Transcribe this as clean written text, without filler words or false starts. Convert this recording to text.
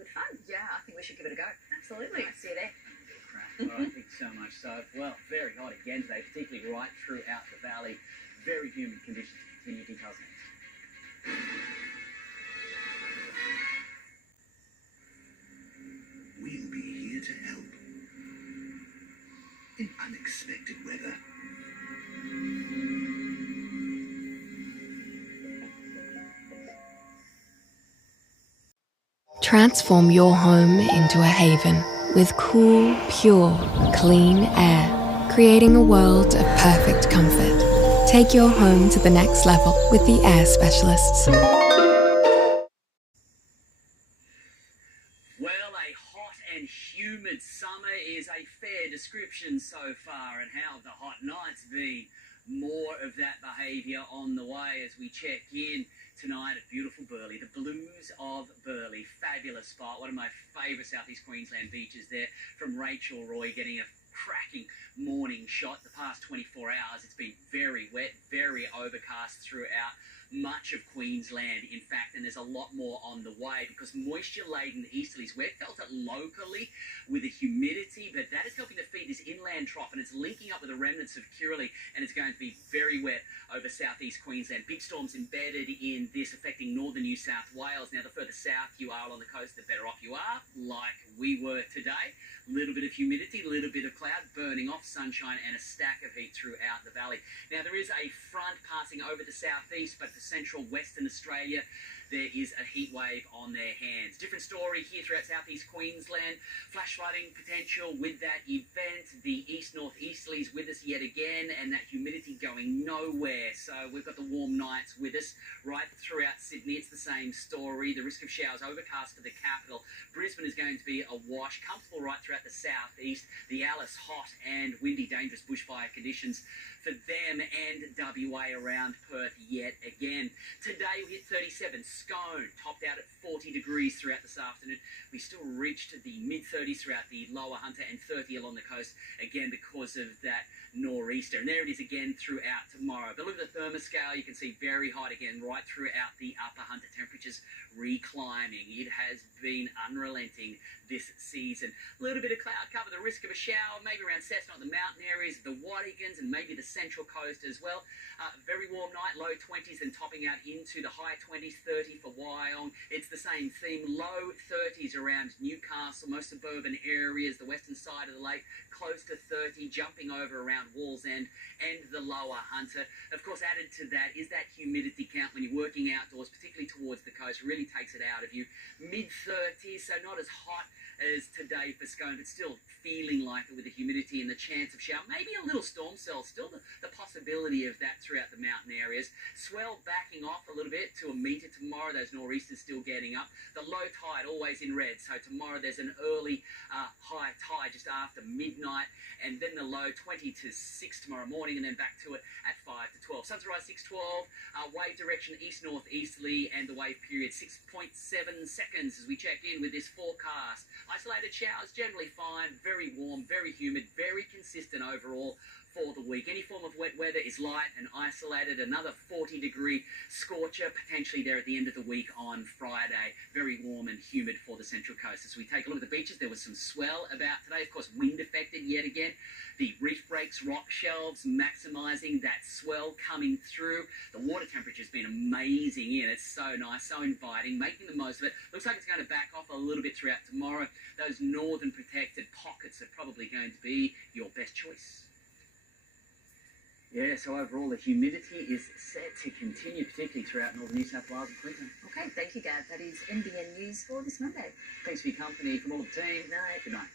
good fun. Yeah, I think we should give it a go. Absolutely. Right, see you there. Great. All right, thank you so much. So, well, very hot again today, particularly right throughout the valley. Very humid conditions to continue. Details next. We'll be here to help in unexpected weather. Transform your home into a haven with cool, pure, clean air, creating a world of perfect comfort. Take your home to the next level with the air specialists. Well, a hot and humid summer is a fair description so far, and how have the hot nights been? More of that behaviour on the way as we check in tonight at beautiful Burleigh, the Blues of Burleigh. Fabulous spot, one of my favourite southeast Queensland beaches there, from Rachel Roy getting a cracking morning shot. The past 24 hours it's been very wet, very overcast throughout much of Queensland, in fact, and there's a lot more on the way because moisture-laden easterlies. We've felt it locally with the humidity, but that is helping to feed this inland trough, and it's linking up with the remnants of Kirrily, and it's going to be very wet over southeast Queensland. Big storms embedded in this, affecting northern New South Wales. Now, the further south you are on the coast, the better off you are, like we were today. A little bit of humidity, a little bit of cloud burning off, sunshine, and a stack of heat throughout the valley. Now, there is a front passing over the southeast, but for central Western Australia, there is a heat wave on their hands. Different story here throughout southeast Queensland. Flash flooding potential with that event. The east-northeasterlies with us yet again, and that humidity going nowhere. So we've got the warm nights with us right throughout Sydney. It's the same story. The risk of showers overcast for the capital. Brisbane is going to be a wash. Comfortable right throughout the southeast. The Alice, hot and windy, dangerous bushfire conditions for them, and WA around Perth yet again. Today we hit 37. Scone topped out at 40 degrees throughout this afternoon. We still reached the mid-30s throughout the lower Hunter, and 30 along the coast, again because of that nor'easter. And there it is again throughout tomorrow. But look at the thermoscale. You can see very hot again right throughout the upper Hunter. Temperatures reclimbing. It has been unrelenting this season. A little bit of cloud cover, the risk of a shower, maybe around Cessnock, the mountain areas, the Wadigans, and maybe the central coast as well. Very warm night, low 20s, and topping out into the high 20s, 30 for Wyong. It's the same theme, low 30s around Newcastle, most suburban areas, the western side of the lake, close to 30, jumping over around Wallsend and the lower Hunter. Of course, added to that is that humidity count when you're working outdoors, particularly towards the coast, really takes it out of you. Mid-30s, so not as hot as today for Scone, but still feeling like it with the humidity and the chance of shower. Maybe a little storm cell, still the possibility of that throughout the mountain areas. Swell backing off a little bit to a metre tomorrow. Those nor'easters still getting up. The low tide always in red, so tomorrow there's an early high tide just after midnight, and then the low 20 to 6 tomorrow morning, and then back to it at 5 to 12. Sun's rise 6:12, wave direction east-northeasterly, and the wave period 6.7 seconds as we check in with this forecast. Isolated showers generally fine, very warm, very humid, very consistent overall for the week. Any form of wet weather is light and isolated. Another 40-degree scorcher potentially there at the end of the week on Friday. Very warm and humid for the Central Coast. As we take a look at the beaches, there was some swell about today. Of course, wind affected yet again. The reef breaks, rock shelves, maximising that swell coming through. The water temperature has been amazing in. It's so nice, so inviting, making the most of it. Looks like it's going to back off a little bit throughout tomorrow. Those northern protected pockets are probably going to be your best choice. Yeah, so overall the humidity is set to continue, particularly throughout northern New South Wales and Queensland. Okay, thank you, Gav. That is NBN News for this Monday. Thanks for your company from all the team. Good night. Good night.